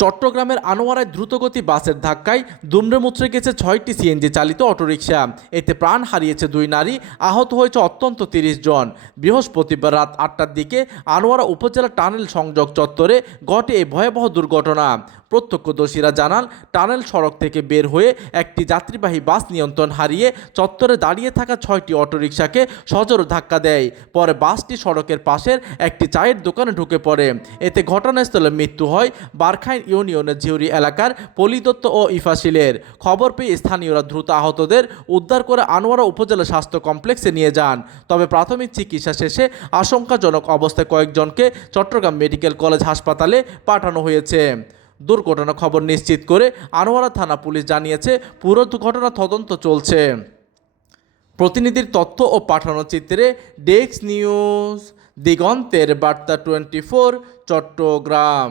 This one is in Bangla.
চট্টগ্রামের আনোয়ারায় দ্রুতগতি বাসের ধাক্কায় দুমড়ে মুচড়ে গেছে ৬টি সিএনজি চালিত অটোরিকশা। এতে প্রাণ হারিয়েছে ২ নারী, আহত হয়েছে অত্যন্ত ৩০ জন। বৃহস্পতিবার রাত ৮টার দিকে আনোয়ারা উপজেলা টানেল সংযোগ চত্বরে ঘটে এই ভয়াবহ দুর্ঘটনা। প্রত্যক্ষদর্শীরা জানান, টানেল সড়ক থেকে বের হয়ে একটি যাত্রীবাহী বাস নিয়ন্ত্রণ হারিয়ে চত্বরে দাঁড়িয়ে থাকা ৬টি অটোরিকশাকে সজোরে ধাক্কা দেয়। পরে বাসটি সড়কের পাশের একটি চায়ের দোকানে ঢুকে পড়ে। এতে ঘটনাস্থলে মৃত্যু হয় বারখাইন ইউনিয়নের ঝিউরি এলাকার পলিদত্ত ও ইফাশিলের। খবর পেয়ে স্থানীয়রা দ্রুত আহতদের উদ্ধার করে আনোয়ারা উপজেলা স্বাস্থ্য কমপ্লেক্সে নিয়ে যান। তবে প্রাথমিক চিকিৎসা শেষে আশঙ্কাজনক অবস্থায় কয়েকজনকে চট্টগ্রাম মেডিকেল কলেজ হাসপাতালে পাঠানো হয়েছে। দুর্ঘটনা খবর নিশ্চিত করে আনোয়ারা থানা পুলিশ জানিয়েছে, পুরো ঘটনা তদন্ত চলছে। প্রতিনিধির তথ্য ও পাঠানো চিত্রে ডেস্ক নিউজ, দিগন্তের বার্তা 24, চট্টগ্রাম।